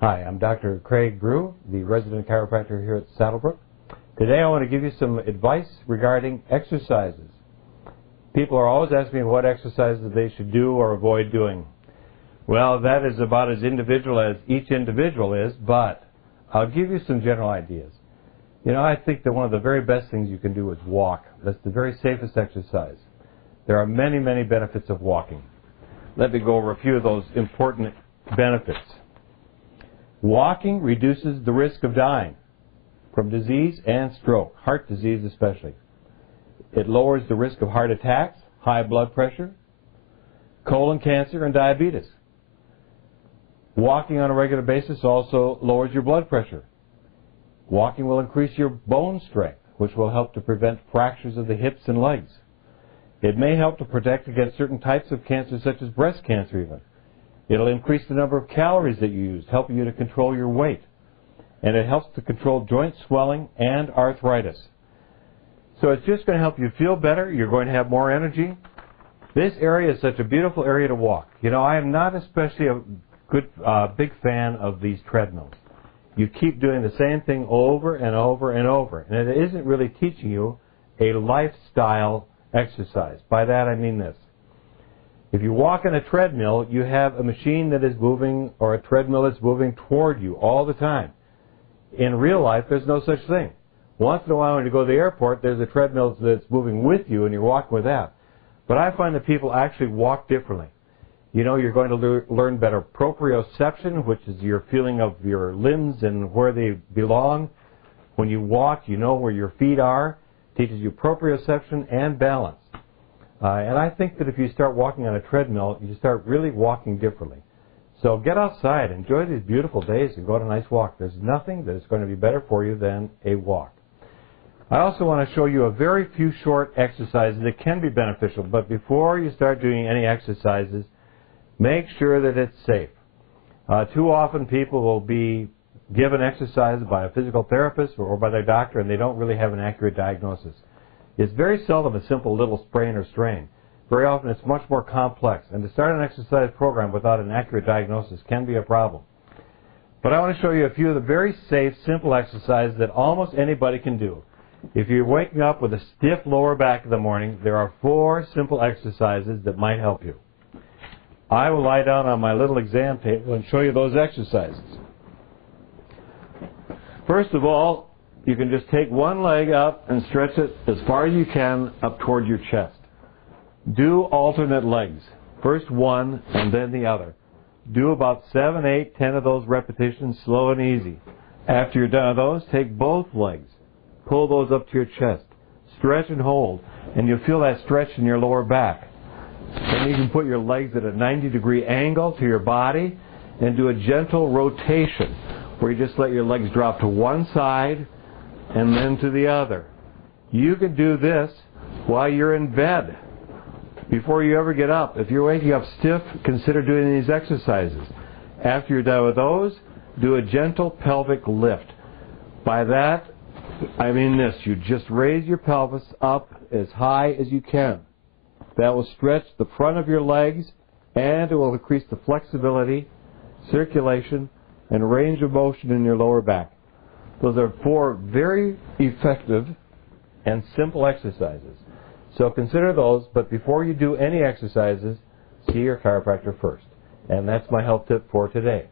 Hi, I'm Dr. Craig Brue, the resident chiropractor here at Saddlebrooke. Today I want to give you some advice regarding exercises. People are always asking me what exercises they should do or avoid doing. Well, that is about as individual as each individual is, but I'll give you some general ideas. You know, I think that one of the very best things you can do is walk. That's the very safest exercise. There are many, many benefits of walking. Let me go over a few of those important benefits. Walking reduces the risk of dying from disease and stroke, heart disease especially. It lowers the risk of heart attacks, high blood pressure, colon cancer, and diabetes. Walking on a regular basis also lowers your blood pressure. Walking will increase your bone strength, which will help to prevent fractures of the hips and legs. It may help to protect against certain types of cancer, such as breast cancer even. It'll increase the number of calories that you use, helping you to control your weight. And it helps to control joint swelling and arthritis. So it's just going to help you feel better. You're going to have more energy. This area is such a beautiful area to walk. You know, I am not especially a big fan of these treadmills. You keep doing the same thing over and over and over. And it isn't really teaching you a lifestyle exercise. By that I mean this. If you walk on a treadmill, you have a machine that is moving, or a treadmill that's moving toward you all the time. In real life, there's no such thing. Once in a while when you go to the airport, there's a treadmill that's moving with you and you're walking with that. But I find that people actually walk differently. You know, you're going to learn better proprioception, which is your feeling of your limbs and where they belong. When you walk, you know where your feet are. It teaches you proprioception and balance. And I think that if you start walking on a treadmill, you start really walking differently. So get outside, enjoy these beautiful days, and go on a nice walk. There's nothing that is going to be better for you than a walk. I also want to show you a very few short exercises that can be beneficial. But before you start doing any exercises, make sure that it's safe. Too often people will be given exercises by a physical therapist or by their doctor, and they don't really have an accurate diagnosis. It's very seldom a simple little sprain or strain. Very often it's much more complex, and to start an exercise program without an accurate diagnosis can be a problem. But I want to show you a few of the very safe, simple exercises that almost anybody can do. If you're waking up with a stiff lower back in the morning, there are 4 simple exercises that might help you. I will lie down on my little exam table and show you those exercises. First of all, you can just take one leg up and stretch it as far as you can up toward your chest. Do alternate legs. First one and then the other. Do about 7, 8, 10 of those repetitions, slow and easy. After you're done with those, take both legs. Pull those up to your chest. Stretch and hold, and you'll feel that stretch in your lower back. Then you can put your legs at a 90-degree angle to your body and do a gentle rotation where you just let your legs drop to one side and then to the other. You can do this while you're in bed, before you ever get up. If you're waking up stiff, consider doing these exercises. After you're done with those, do a gentle pelvic lift. By that, I mean this. You just raise your pelvis up as high as you can. That will stretch the front of your legs, and it will increase the flexibility, circulation, and range of motion in your lower back. Those are 4 very effective and simple exercises. So consider those, but before you do any exercises, see your chiropractor first. And that's my health tip for today.